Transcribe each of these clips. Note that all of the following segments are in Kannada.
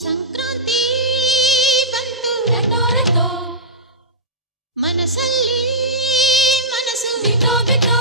ಸಂಕ್ರಾಂತಿ ಬಂತು ರಟೋ ರಟೋ ಮನಸ್ಸಲ್ಲಿ ಮನಸ್ಸು ಬಿಟೋ ಬಿಟೋ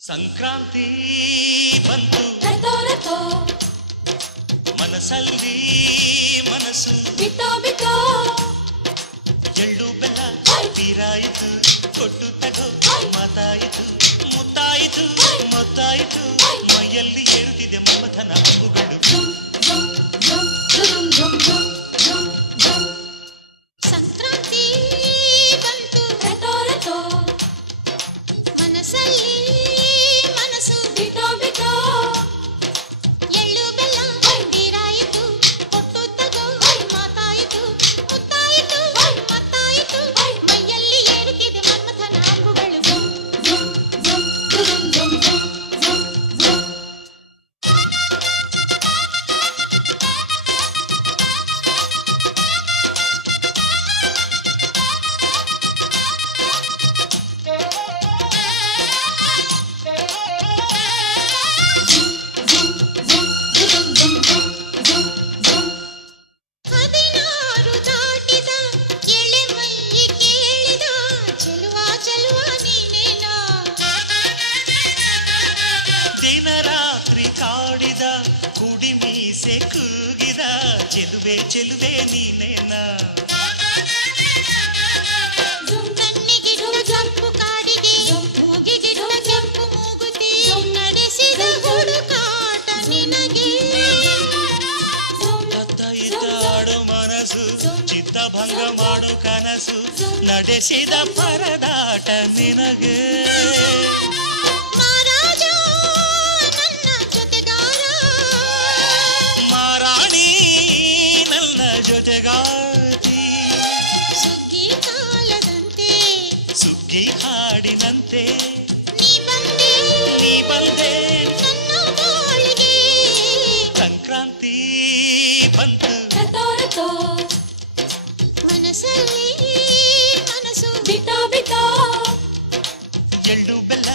ಸಂಕ್ರಾಂತಿ ಬಂತು ರಟೋ ರಟೋ ಮನಸ್ಸಲ್ಲಿ ಮನಸ್ಸು ಬಿಟೋ ಬಿಟೋ ಎಳ್ಳು ಬೆಲ್ಲ ತೀರಾಯಿತು ಕೊಟ್ಟು ತಗೋ ಮಾತಾಯಿತು ಮುತ್ತಾಯಿತು ಮೊತ್ತಾಯಿತು ಮೈಯಲ್ಲಿ ಏರುತ್ತಿದೆ ಮಮಥನ ಹಬ್ಬುಗಳು ಸಂಕ್ರಾಂತಿ ಬಂತು ರಟೋ ರಟೋ ಮನಸ್ಸಲ್ಲಿ ಮನಸ್ಸು ಬಿಟೋ ಬಿಟೋ ಎಳ್ಳು ಬೆಲ್ಲ ತೀರಾಯಿತು ಕೊಟ್ಟು ತಗೋ ಮಾತಾಯಿತು ಮುತ್ತಾಯಿತು ಮತ್ತಾಯಿತು ಮೈಯಲ್ಲಿ ಏರುತ್ತಿದೆ ಮನ್ಮಥನ ಅಂಬುಗಳು ಹದಿನಾರು ದಾಟಿದ ಎಳೆ ಮೈ ಕೇಳಿದ ಚೆಲುವ ಚೆಲುವ ನೀನೇನಾ ದಿನ ರಾತ್ರಿ ಕಾಡಿದ ಕುಡಿ ಮೀಸೆ ಕೂಗಿದ ಚೆಲುವೆ ಚೆಲುವೆ ನೀನೇನ ಕಣ್ಣಿಗಿಡುವ ಕೆಂಪು ಕಾಡಿಗೆ ಮೂಗಿಗಿಡುವ ಕೆಂಪು ಮೂಗುತಿ ನಡೆಸಿದ ಹುಡುಕಾಟ ನಿನಗೆ ಅತ್ತ ಇತ್ತ ಆಡೋ ಮನಸ್ಸು ಚಿತ್ತಭಂಗ ಮಾಡೋ ಕನಸು ನಡೆಸಿದ ಪರದಾಟ ನಿನಗೆ ಮಹಾರಾಜ ನನ್ನ ಜೊತೆಗಾರ ಮಾರಾಣಿ ನನ್ನ ಜೊತೆಗಾತಿ ಸುಗ್ಗಿ ಕಾಲದಂತೆ ಸುಗ್ಗಿ ಹಾಡಿನಂತೆ ನೀ ಬಂದೆ ನೀ ಬಂದೆ ನನ್ನ ಬಾಳಿಗೆ ಸಂಕ್ರಾಂತಿ ಬಂತು ರಟೋ ರಟೋ ಮನಸ್ಸಲ್ಲಿ ಮನಸ್ಸು ಬಿಟೋ ಬಿಟೋ ಎಳ್ಳು ಬೆಲ್ಲ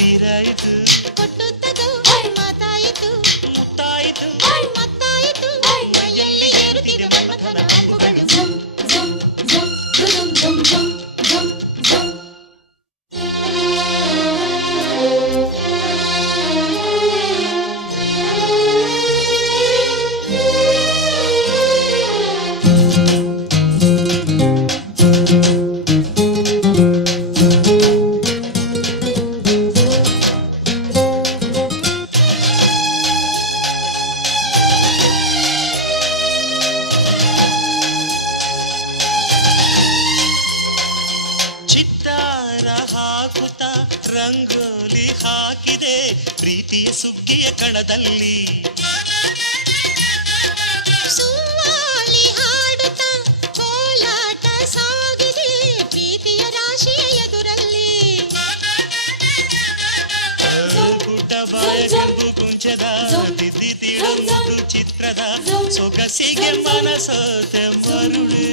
ತೀರಾಯಿತು ಕೊಟ್ಟು ತಗೋ ಮಾತಾಯಿತು ಮುತ್ತಾಯಿತು ಮತ್ತಾಯಿತು ಮೈಯಲ್ಲಿ ಏರುತ್ತಿದೆ ಮನ್ಮಥನ ಅಂಬುಗಳು ಚಿತ್ತಾರ ಹಾಕುತ್ತ ರಂಗೋಲಿ ಹಾಕಿದೆ ಪ್ರೀತಿಯ ಸುಗ್ಗಿಯ ಕಣದಲ್ಲಿ ಸುವಾಲಿ ಹಾಡುತ್ತ ಕೋಲಾಟ ಸಾಗಿದೆ ಪ್ರೀತಿಯ ರಾಶಿಯ ಎದುರಲ್ಲಿ ಗುಡ್ಡ ಬಾಯ ಕೆಂಪು ಕುಂಚದ ತಿದ್ದಿ ತೀಡು ಮುದ್ದು ಚಿತ್ರದ ಸೊಗಸಿಗೆ ಮನಸೋತೆ ಮರುಳು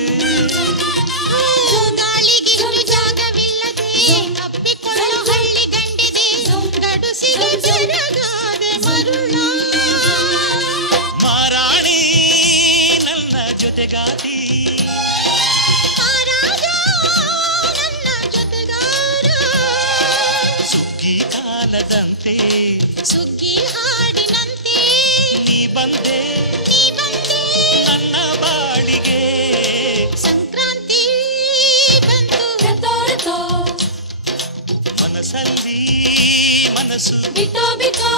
ಗಾಳಿಗಿಷ್ಟು ಜಾಗವಿಲ್ಲದೆ ಅಪ್ಪಿಕೊಳ್ಳೋ ಹಳ್ಳಿ ಗಂಡಿದೆ ಗಡುಸಿಗೆ ಜರಗಾದೆ ಮರುಳ ಮಾರಾಣಿ ನನ್ನ ಜೊತೆಗಾತಿ ಮಹಾರಾಜ ನನ್ನ ಜೊತೆಗಾರ ಸುಗ್ಗಿ ಕಾಲದಂತೆ ಸುಗ್ಗಿ ಹಾಡಿನಂತೆ ನೀ ಬಂದೆ ನೀ ಬಂದೆ ನನ್ನ ಬಾಡಿಗೆ ಸಂಕ್ರಾಂತಿ ಬಂತು ರಟೋ ರಟೋ ಮನಸ್ಸಲ್ಲಿ ಮನಸ್ಸು ಬಿಟೋ ಬಿಟೋ